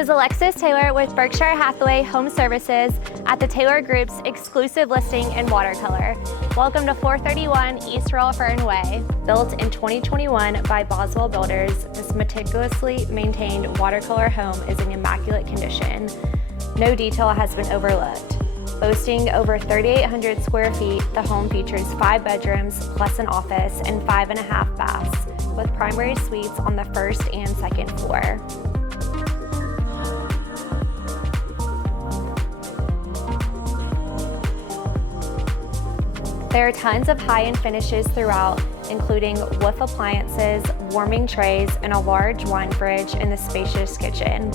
is Alexis Taylor with Berkshire Hathaway Home Services at the Taylor Group's exclusive listing in Watercolor. Welcome to 431 East Royal Fern Way. Built in 2021 by Boswell Builders, this meticulously maintained watercolor home is in immaculate condition. No detail has been overlooked. Boasting over 3,800 square feet, the home features 5 bedrooms plus an office and 5.5 baths, with primary suites on the first and second floor. There are tons of high-end finishes throughout, including wood appliances, warming trays, and a large wine fridge in the spacious kitchen.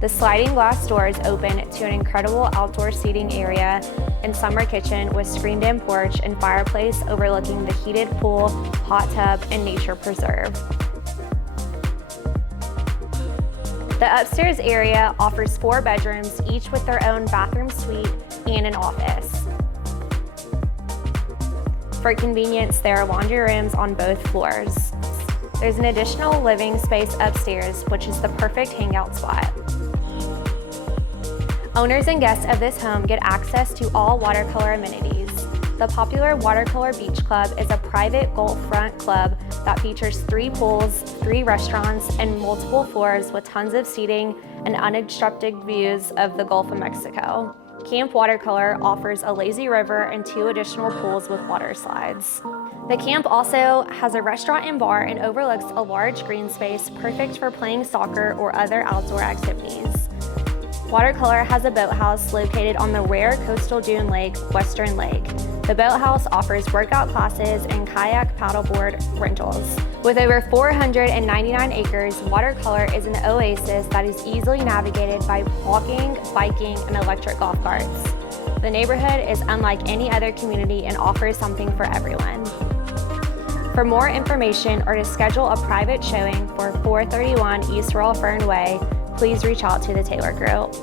The sliding glass doors open to an incredible outdoor seating area and summer kitchen with screened-in porch and fireplace overlooking the heated pool, hot tub, and nature preserve. The upstairs area offers 4 bedrooms, each with their own bathroom suite and an office. For convenience, there are laundry rooms on both floors. There's an additional living space upstairs, which is the perfect hangout spot. Owners and guests of this home get access to all watercolor amenities. The popular Watercolor Beach Club is a private Gulf front club that features 3 pools, 3 restaurants, and multiple floors with tons of seating and uninterrupted views of the Gulf of Mexico. Camp Watercolor offers a lazy river and 2 additional pools with water slides. The camp also has a restaurant and bar and overlooks a large green space perfect for playing soccer or other outdoor activities. Watercolor has a boathouse located on the rare coastal dune lake, Western Lake. The boathouse offers workout classes and kayak paddleboard rentals. With over 499 acres, Watercolor is an oasis that is easily navigated by walking, biking, and electric golf carts. The neighborhood is unlike any other community and offers something for everyone. For more information or to schedule a private showing for 431 East Royal Fern Way, please reach out to the Taylor Group.